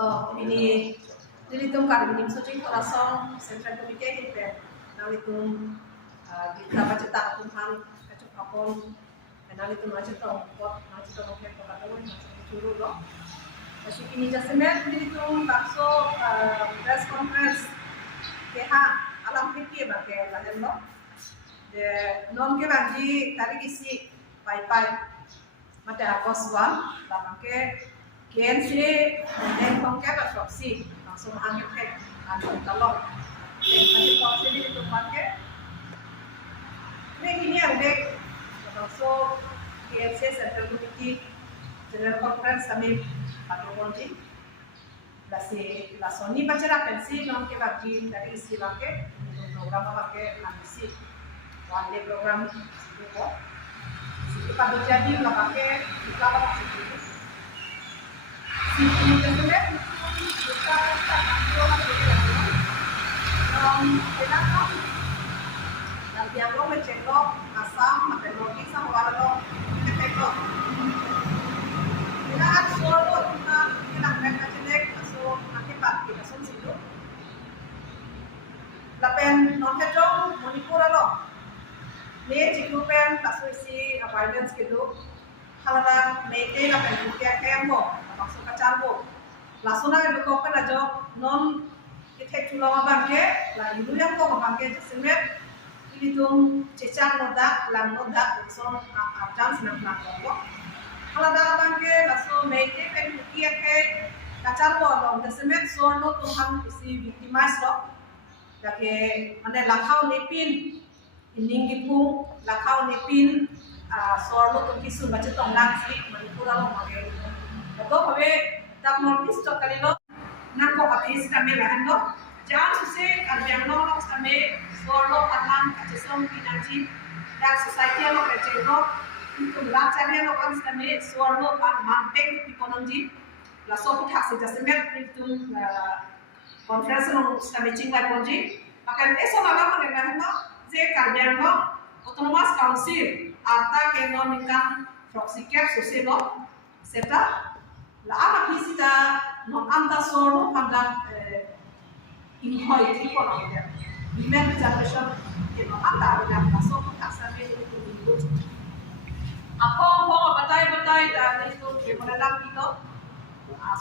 So ini tum kan ini so cing korasong Central Committee kita nalitum kita baca tak Tuhan kacuk apon nalitum macam tu macam tu kita kata macam curu loh. Kasi ini jasmet tum bakso press conference keha alam fikir bagai lain loh. De non ke bagi tarik isi pai mate akoswan lapan ke KNC dan kongkep proxy langsung angin ke anu kalau masih proxy itu pakai ini yang dek langsung KNC Central Committee General Conference kami pakai kunci la Sony baca pensi non ke bagi dari isi pakai program pakai nanti one day program itu kita berjadi nggak pakai kita pakai itu ini sebenarnya kita kenapa dan yang lo mencegah asam matematik sama walau kita kita solo kita mereka cedek so akibat kita sungsiu lapen non kecong monipura lo May cikupen kasuisi abundance gitu, halala mete lapen rupiah kembo, maksud kacarbo. Lasuna itu kopen aja non kita culama bangke, lah ibu yang kau bangke semet ini tuh cecar noda, lang noda, so ajan senang nangko. Halala bangke lasu mete pen rupiah ke kacarbo long semet so no tuhan isi victimize lo, jadi mana lakau nepin Ining ibu lakau nepin sorlo tu kisu baca tonglang sih manipura lo magai. Betul kabe tak notice tu kali lo nak kau pakai sistem lain lo. Jangan susah kerja lo sistem sorlo patang kacesong pinanci dan society lo kerja lo itu belajar lo kan sistem sorlo pan manteng ekonomi. Lalu kita saja semet itu conference lo sistem cingkai ponji. Maka esok malam mereka lo जे कार्यालय autonomous council आता के नो निकाम proxy cap sosilo seta la ama kisita no anda solo anda inhoi tipo no ya bimen generation ke no anda ada paso kasa ke itu apa batai dan itu ke mana itu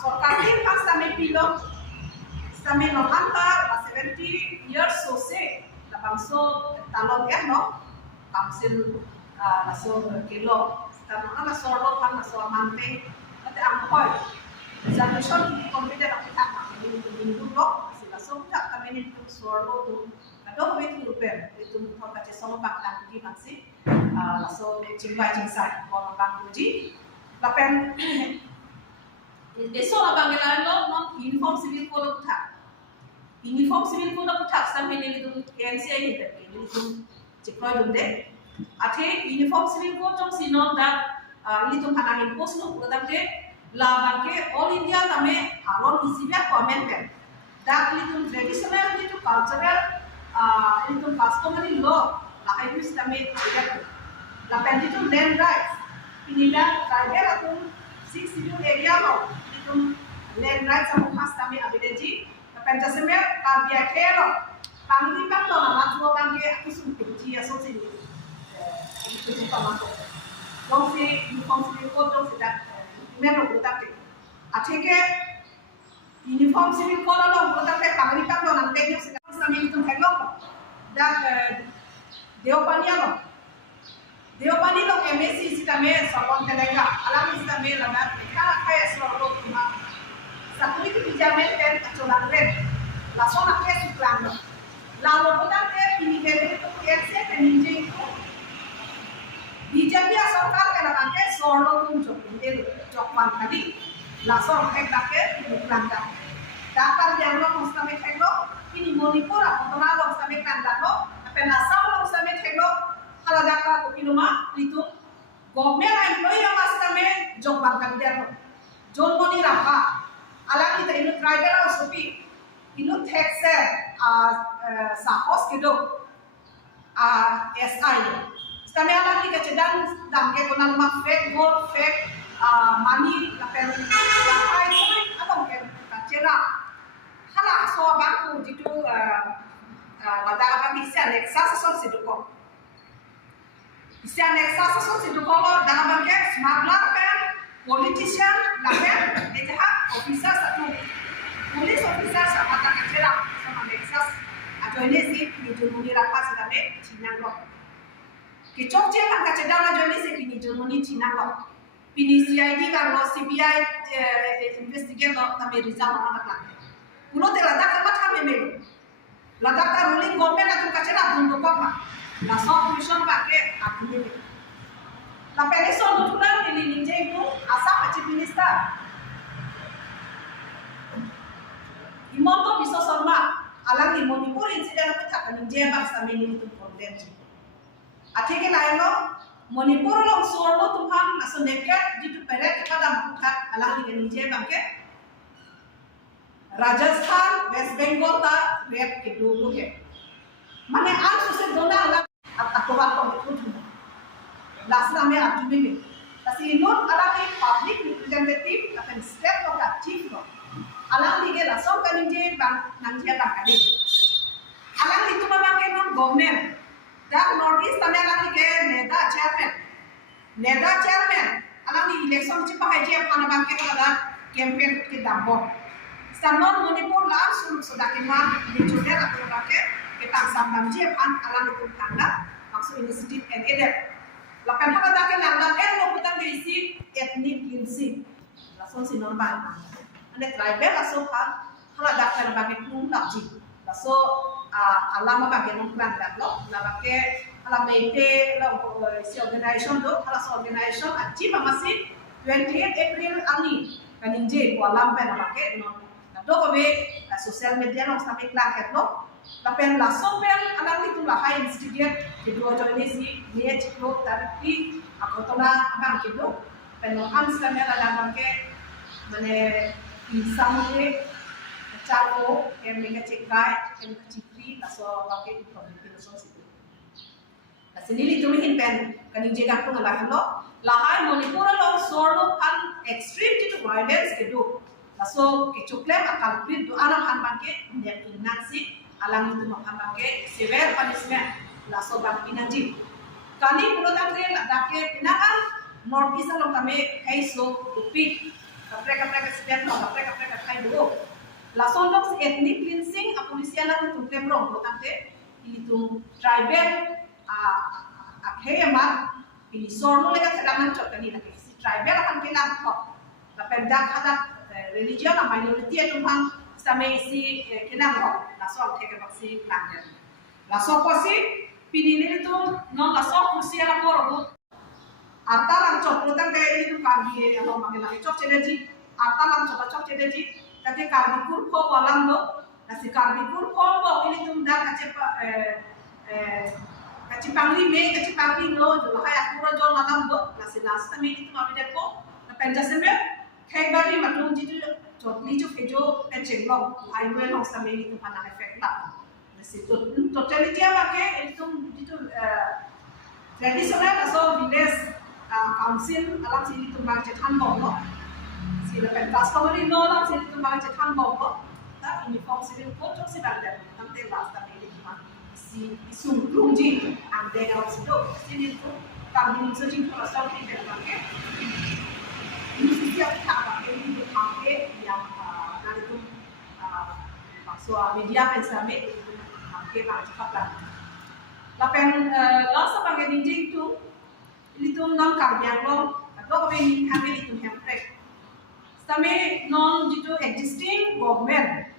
sorkar tin pas kami pilo kami no anda 70 years sose bangso talong ya no kamsil naso kilo tanong na sorlo pan naso mante ate ampoy resolution komite na kita ini minggu lo sila so tak kami itu sorlo tu kado itu rupen itu mau kace sama pak tang di maksi naso cincai ko bang uji lapen deso na bangelan lo non uniform civil code ta uniform civil code of tax sampai ini itu KNCI itu cekloi dunde. Ate uniform civil code trong sinon dah ini tu hana impose no udah deh labang ke all India tame alon isibia comment kan. Dah ini tu traditional ini tu cultural ini tu customary law lah itu tame tidak. Lapan itu land rights. Ini dah tribal atau six civil area lo itu land rights sama khas tame abedeji. Pencasemer karya kero, kami kan lo nama cuma bangke aku sumpah dia sosial itu juga masuk. Dong si uniform civil code dong sudah menu utak deh. Akhirnya uniform civil code lo utak deh kami kan lo nanti dia sudah kami itu hello dan Deopani lo MSc sudah me sokong telega, alam sudah me lama kita kayak selalu cuma satu itu dijamin dan kecuali red, langsung nak suplan lo. Lalu kita ini dari itu KNC peninjau itu dijamin asal kan pakai solo tunjuk ini jokman tadi, langsung pakai suplan dah. Dakar yang lo mesti pakai lo, ini monipura, otomatis lo mesti pakai lo, apa nasab lo mesti pakai lo, kalau dakar aku pinuma itu, government employee yang mesti pakai jokman kan dia lo, jokman ini apa? Alam kita ini tribal atau supi, ini taxer, sahos gitu, SI. Kami alam kita cedang dangke guna fake gold, fake money, lapen lakai, atau mungkin Isia nexa sasun sidu kolo dalam bangke smuggler pen, politician, lapen, ejahat officer satu, police officer sama tak kecerak sama nexa. Atau ini sih pinjul rapat sedang Cina lo. Kicok cek angka cedera jadi sih pinjul Cina lo. Pini CID kan lo CBI investigate lo tapi result mana tak lagi. Pulau terladak kan macam memang. Ladak kan ruling government atau kecerak untuk apa? Langsung commission pakai aku ini. Tapi ini soal tulang ini ninja itu asal macam minister. Imoto bisa sama. Alang di Manipur insiden apa tak ninja bangsa ini itu problem. Akhirnya lain lo Manipur lo soal lo Tuhan langsung dekat jitu peret kepada bukan alang di ninja bangke. Rajasthan, West Bengal ta rep ke dulu ke. Mana al susah dona alang atau apa itu. Last namanya aktivis. Tapi non alang ini public representative atau state lo chief lo. Alang di langsung kan ninja bang ninja bangkali. Alang itu memang non government. Dan Northeast tamai alang di neda chairman. Alang di election cipa haji apa nama bangke pada campaign ke dambor. Sanon Manipur langsung sudah kena dicoba atau bangke kita sambang je pan alang itu tanda maksud inisiatif NED. Lapan hal dah kena lakukan lo putar diisi ethnic cleansing. Langsung sinon bang. Anda tribal langsung kan hal dah kena bagi pun lagi. Langsung alam bagi nongkrang dah lo. Lalu alam itu lo si organisasi tu, kalau si organisasi aji masih 28 April ani kan inje alam pen bagi non. Dok kami sosial media nong sampai kelak lo. Lapen langsung pen alam itu lah high institute kedua join si dia cikgu tapi aku tu lah abang kedua pen nong Islamnya dalam bangke mana bisa mungkin caro yang mereka cekai yang kecipri langsung bangke itu publik langsung situ. Sendiri tu mungkin pen kan inje aku ngalah lo lahai Manipur lo solo an extreme itu violence kedua. Laso kecuklem akal prit do alam han bangke nem inansi alam itu makan bangke severe punishment laso bang pinanji kali pulo dake dake pinakan Northeast lo kami hai so upi kapre kesedihan lo kapre kai dulu laso lo ethnic cleansing apolisian lo tuklem lo pulo dake itu tribal akhe amat ini sorno lega terangan cotani lagi si tribal akan kelam kok lapendak hadak religion atau minoriti itu bang sampai isi kenal kok, langsung kita vaksin kelanjut. Langsung pasti pilih itu non langsung usia lapor Arta langsung peluang kayak itu kami atau makin lagi cok cedeci, arta langsung cok cedeci, tapi kami kurko walang lo, nasi kami kurko lo ini tuh dah kaci pangli lo, jual kayak kurang jual malam lo, nasi kami itu kami depo, penjasnya kayak bari matung jitu totally jo kejo pecenglong highway long sampai itu pada efek lah. Nasi totality apa ke itu jitu tradisional atau village council alam sini itu macam hanbong lo. Sila pentas kawali no alam sini itu macam hanbong lo. Tak uniform sini kotor sih ada. Nanti last tapi itu si sungkrung ji ande alam situ sini itu kami searching for something that pakai. Ini setiap tahap ini dipakai yang nanti itu maksud media pensamai itu pakai macam apa? Lapen langsung pakai ninja itu non karya lo, atau kami kami itu hempret. Sampai non itu existing government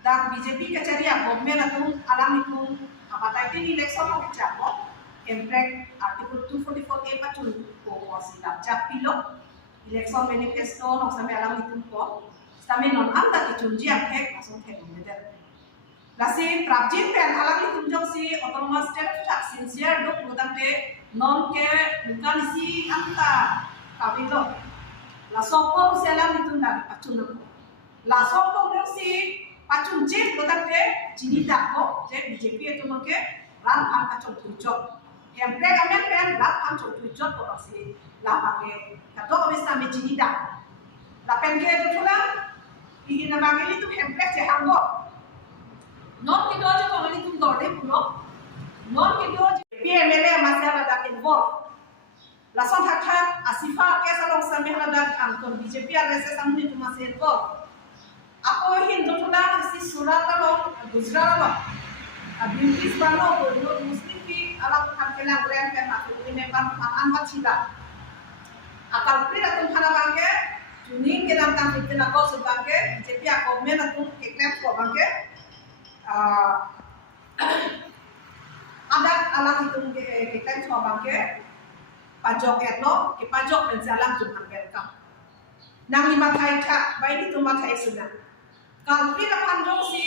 dan BJP kecarian government atau alam itu apa tadi election mau bicara hempret artikel 244A pacul komunikasi dapcat pilot. Election manifesto nong sampai alam itu po, sampai non anda kecunji apa langsung kayak bener. Lasi prajin pen alam itu jauh si autonomous state tak sincere dok bukan te non ke bukan si anta kami lo. Lasopor si alam itu ndak pacun. Lasopor dok si pacun je bukan te jini tak kok je BJP itu mungkin ran angka contoh. Yang kami pen ran angka contoh kok si lah pakai kata kami sampai jini dah. Lah pengke itu pula, ini nama itu hemplet sehanggo. Non kita aja kalau itu dorde pulo, non kita aja PMLA masih ada involved. lason hak asifa kesa long sami haladak angkon BJP RSS amni tuma serko ako Hindu tulang si Surat long Gujarat long British bano Muslim pi alam kamkelang rem kan aku ini memang anbat sila akal pri atum hana bangke tuning kelam tam fitina ko subangke BJP ako men atum keklem ko bangke adat alam itu keklem ko bangke pajok etno ke pajok menjalan tuhan welcome nang lima thai tha bai itu mathai sudah kalau kita panjang si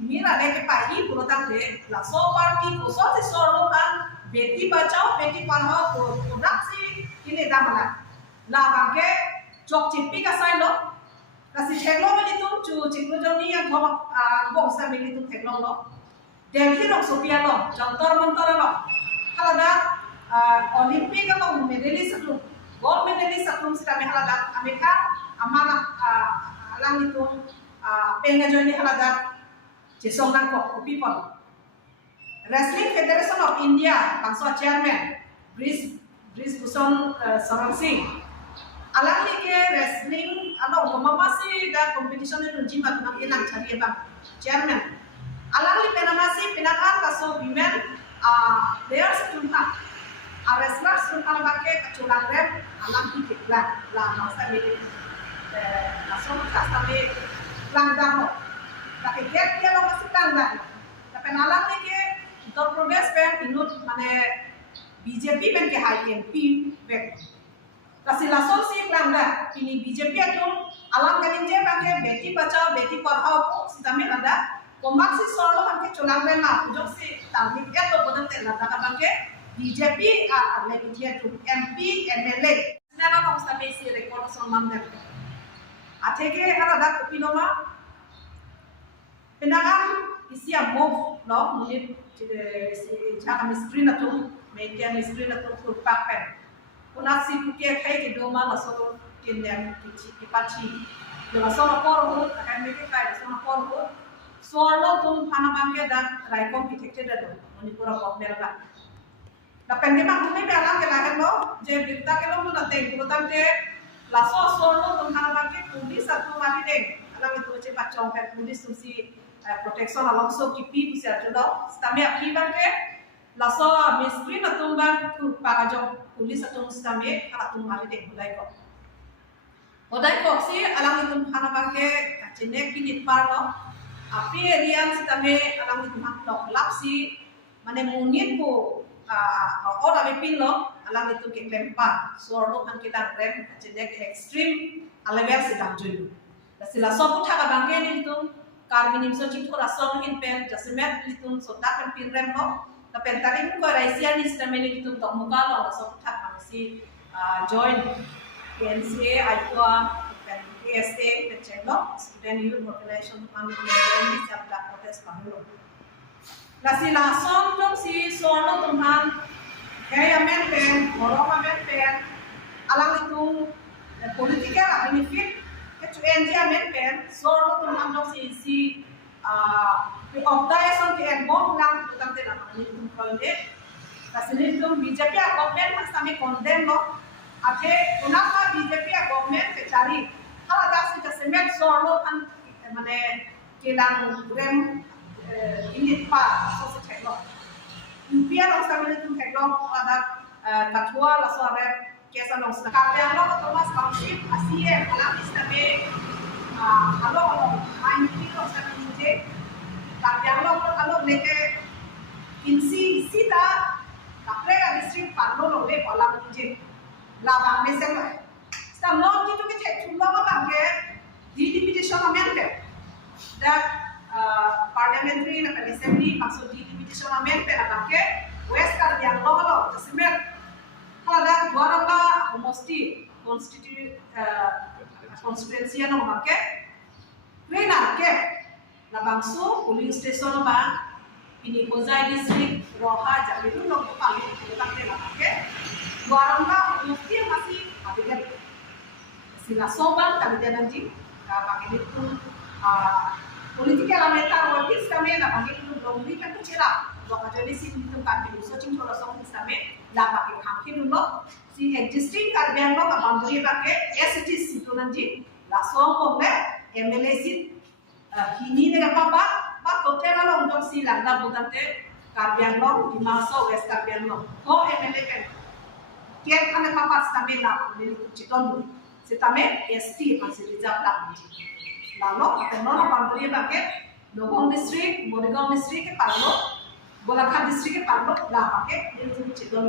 mira dek pai purotan de la so party ko so si solo kan beti bachao beti padhao ko product si kini damala la bangke jok chipi ka sai lo kasi theklo mili tum chu chiklo joni yang thoma bongsa mili tum theklo lo dekhi rok sopia lo jantor mantor lo halada Olimpik atau medali satu, gold medali satu sita mehaladat Amerika amana alang itu pengajoni haladat jesong nangkok people. Wrestling Federation of India bangsa chairman Bris Bhushan Saran Singh alang ni ke wrestling atau masih da competition itu jimat nang ilang cari bang chairman alang ni penamasi penakan kaso women players tunha Areslar suntal bangke keculang rem alam hidiklah lah masa milik langsung kastami langgang lo tapi dia lo masih langgang tapi nalang ni ke Uttar Pradesh pen inut mane BJP pen ke high MP pen kasi langsung si langgang ini BJP itu alam kaninje bangke beti bachao beti padhao ko sitame ada komaksi solo bangke culang rem na ujok si target itu bodan te lada bangke BJP lagi dia tu MP MLA nana kong sa mesi record son mamder ateke harada kopinoma penakan isia move lo munit jaga mistri na tu media mistri na tu papen kunasi kuke kai ke doma la so kinden kipachi de la so por ho akan meke kai so por ho sorlo tum phana bangke dan raikom protected do manipura pop merga na pendema kumi belang kelahan lo je berita ke lo na teng purutan ke laso solo tum hana bangke pulis satu mati deng alang itu je pacong pe pulis susi protection alongso kipi bisa jodo stame akhi bangke laso mistri na tum bang tu pagajong pulis satu stame ala tum mati deng hodai ko si alang itu hana bangke kacene kinit par lo api rian stame alang itu hak lo lapsi mane munit po orang mepin lo alang itu ke lempar sorlo kan kita rem jadi ke ekstrim level sedang jual. Dasila sopu thaka bangke ni itu karbinim so cipu rason hin pen jasmet itu sotak kan pin rem lo tapi tarik ko raisian ni sistem ni itu tok muka lo sopu thaka si join PNCA IPOA pen PSA pen lo student youth organization kan ni sabda protest panglo. Lasila som jom si solo tumhan kaya men pen orang men pen alang itu political benefit kecu enja men pen solo tumhan jom si optai son ke bom lang tutang te nama ni tum kolde lasila itu BJP government mas kami condemn lo ate kenapa BJP government kecari kalau ada si jasmet solo kan mane kilang rem ini pak sosial teknologi. Impian orang sambil itu teknologi ada katua la soare kesa nong sekarang yang lo Thomas Township ASEAN alam istame halo main kilo sambil itu yang lo leke insi sida kaplega district parlo lo le alam itu laba mesem stam lo itu kita cuma bangke di division amendment dan parliamentary na assembly maksud di limitation amendment pe ke west kar yang lo tasmer hala dwaraka homosti constituency no make rena ke na bangsu polling station ba ini Kozai district roha jabiru no palu tak ke ke dwaraka homosti masih abigan sila soban kabidan ji pakai itu Politika lamenta wakil kami na bagi itu dongri kan tu cera, waktu jadi sih itu kan di usaha cing thoda song kami lah bagi kaki dulu, si existing Karbi Anglong boundary bake as it is situ nanti langsung boleh MLA si kini ni apa total along dong si langda budante Karbi Anglong di masa West Karbi Anglong ho MLA kan kian kan apa stamina lah ni citon si tame ST masih reserve lah lalu akan nona boundary bake Nogong district, Morigaon district ke Parlo, Golaghat district ke Parlo, lah pakai ni citon